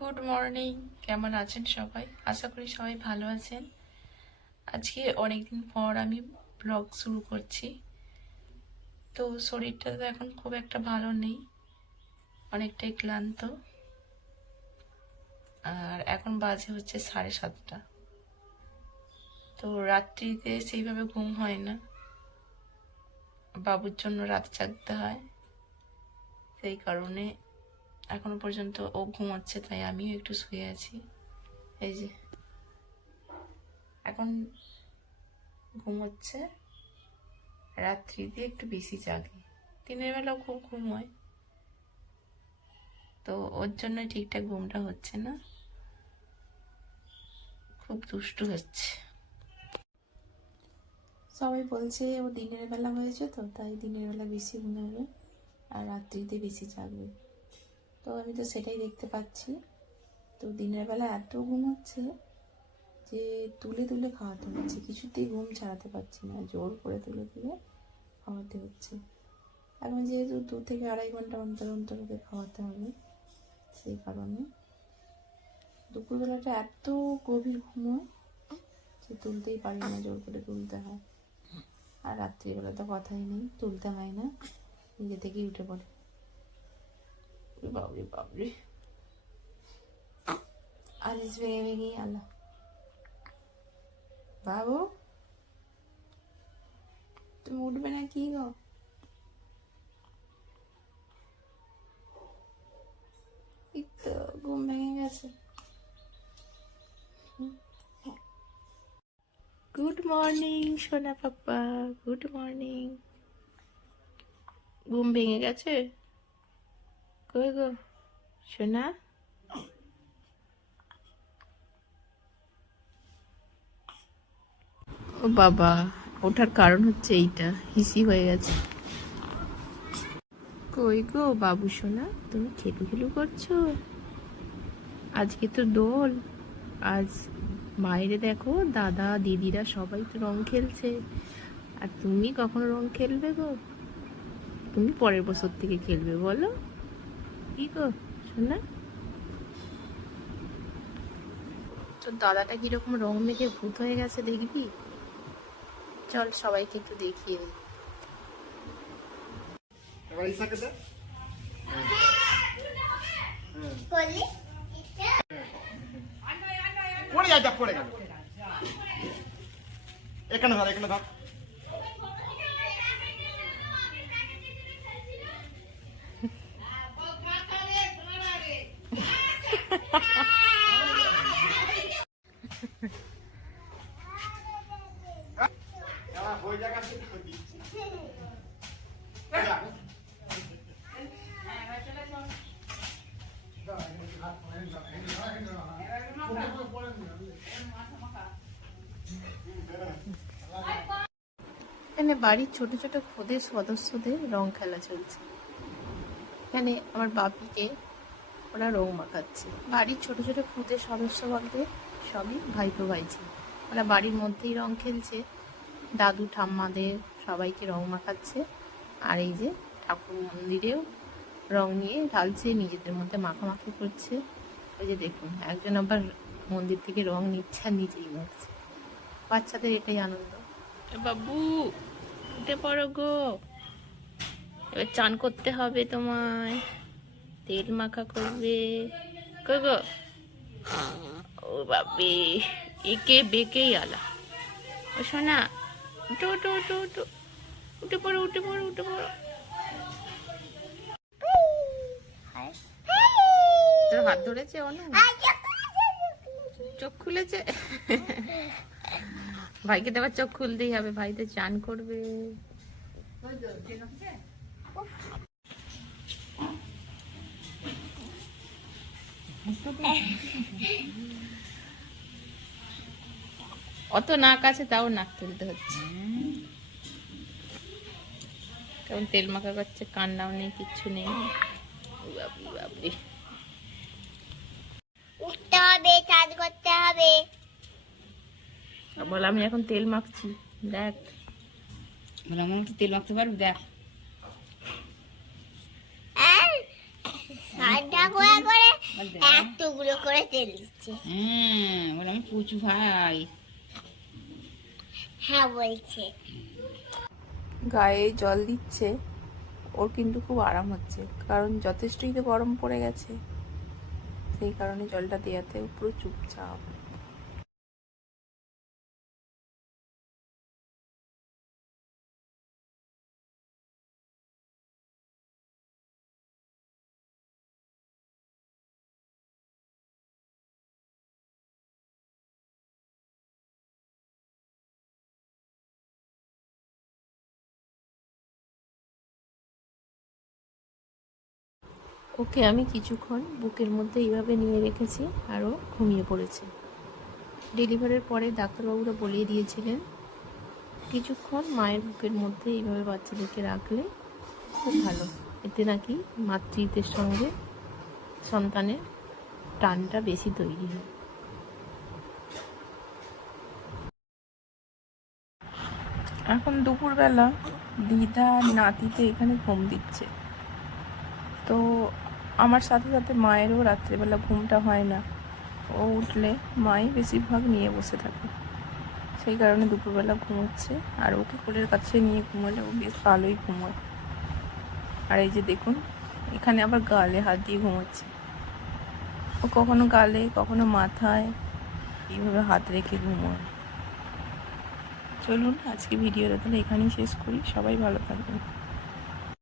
Good morning. কেমন আছেন সবাই? আশা করি সবাই ভালো আছেন। আজকে অনেকদিন পর আমি ব্লগ শুরু করছি। তো শরীরটা তো এখন খুব একটা ভালো নেই, অনেকটাই ক্লান্ত। আর এখন বাজে হচ্ছে 7:30। তো রাত্রিতে সেইভাবে ঘুম হয় না, বাবুর জন্য রাত জাগতে হয়। সেই কারণে এখনো পর্যন্ত ও ঘুমাচ্ছে, তাই আমিও একটু শুয়ে আছি। এই যে এখন ঘুমোচ্ছে, রাত্রিতে একটু বেশি জাগে, দিনের বেলাও খুব ঘুম হয়। তো ওর জন্য ঠিকঠাক ঘুমটা হচ্ছে না, খুব দুষ্টু হচ্ছে। সবাই বলছে ও দিনের বেলা হয়েছে, তো তাই দিনের বেলা বেশি ঘুমাবে আর রাত্রিতে বেশি জাগবে। তো আমি তো সেটাই দেখতে পাচ্ছি। তো দিনের বেলা এত ঘুমাচ্ছে যে তুলে তুলে খাওয়াতে হচ্ছে, কিছুতেই ঘুম ছাড়াতে পারছি না, জোর করে তুলে তুলে খাওয়াতে হচ্ছে। এখন যেহেতু 2 থেকে 2.5 ঘন্টা অন্তর অন্তর ওকে খাওয়াতে হবে, সেই কারণে দুপুরবেলাটা এত গভীর ঘুমোয় যে তুলতেই পারি না, জোর করে তুলতে হয়। আর রাত্রিবেলা তো কথাই নেই, তুলতে হয় না, নিজে থেকেই উঠে পড়ে। বাবরে বাবরে, আলিস ভেঙে ভেঙেই আলা। বাবু তুমি উঠবে না কি গো? এই তো ঘুম ভেঙে গেছে। গুড মর্নিং সোনা পাপ্পা, গুড মর্নিং। ঘুম ভেঙে গেছে? কই গো সোনা? ও বাবা, ওঠার কারণ হচ্ছে এইটা, হিসি হয়ে গেছে। কই গো বাবু সোনা, তুমি খেলু খেলু করছো? আজকে তো দোল, আজ বাইরে দেখো দাদা দিদিরা সবাই তো রং খেলছে, আর তুমি কখন রং খেলবে গো? তুমি পরের বছর থেকে খেলবে বলো, কি গো সোনা? তো দাদাটা কিরকম রং মেখে ভূত হয়ে গেছে দেখবি? চল সবাইকে একটু দেখিয়ে দিই। পড়ে যায়, পড়ে গেল। এখানে ধর, এখানে ধর। এখানে বাড়ির ছোট ছোট খুদের সদস্যদের রং খেলা চলছে। এখানে আমার বাপিকে ওরা রং মাখাচ্ছে। বাড়ির ছোট ছোট খুদের সদস্য বলতে সবই ভাইপো ভাইঝি, ওরা বাড়ির মধ্যেই রং খেলছে, দাদু ঠাম্মাদের সবাইকে রং মাখাচ্ছে। আর এই যে ঠাকুর মন্দিরেও রং নিয়ে ঢালছে, নিজেদের মধ্যে মাখামাখি করছে। ওই যে দেখুন, একজন আবার মন্দির থেকে রং নিচ্ছে আর নিজেই মাখছে। বাচ্চাদের এটাই আনন্দ। বাবু উঠে পড়ো গো, এবার চান করতে হবে তোমায়, তেল মাখা করবে। কই গো? ও বাবা, একে বেকেই আলা। ও সোনা, উঠো উঠো উঠো উঠো, উঠে পড়ো উঠে পড়ো উঠে পড়ো। তোর হাত ধরেছে অনু? চোখ খুলেছে? ভাইকে তো আবার চোখ খুলতেই হবে, ভাই তো চান করবে। অত নাক আছে তাও নাক তুলতে হচ্ছে, কেমন তেল মাখা করছে, কান্নাও নেই কিচ্ছু নেই। বাবরি বাবরি, উঠতে হবে, চাষ করতে হবে। বল আমি এখন তেল মাখছি, দেখ। বলে আমার একটু তেল মাখতে পারবি, দেখ। সাদা করে করে এতগুলো করে তেল দিচ্ছে। বলে আমি পুচু ভাই। হ্যাঁ বলছে। গায়ে জল দিচ্ছে, ওর কিন্তু খুব আরাম হচ্ছে, কারণ যথেষ্টই তো গরম পড়ে গেছে, সেই কারণে জলটা দেওয়াতে ও পুরো চুপচাপ। ওকে আমি কিছুক্ষণ বুকের মধ্যে এইভাবে নিয়ে রেখেছি, আরও ঘুমিয়ে পড়েছে। ডেলিভারির পরে ডাক্তারবাবুরা বলিয়ে দিয়েছিলেন কিছুক্ষণ মায়ের বুকের মধ্যে এইভাবে বাচ্চাদেরকে রাখলে খুব ভালো, এতে নাকি মাতৃত্বের সঙ্গে সন্তানের টানটা বেশি তৈরি হয়। এখন দুপুরবেলা দিদা নাতিতে এখানে ঘুম দিচ্ছে, তো আমার সাথে সাথে মায়েরও রাত্রেবেলা ঘুমটা হয় না, ও উঠলে মাই বেশিরভাগ নিয়ে বসে থাকে, সেই কারণে দুপুরবেলা ঘুমোচ্ছে। আর ওকে কোলের কাছে নিয়ে ঘুমোলে ও বেশ ভালোই ঘুমোয়। আর এই যে দেখুন, এখানে আবার গালে হাত দিয়ে ঘুমোচ্ছে। ও কখনো গালে কখনো মাথায় এইভাবে হাত রেখে ঘুমোয়। চলুন আজকে ভিডিওটা তাহলে এখানেই শেষ করি, সবাই ভালো থাকবেন।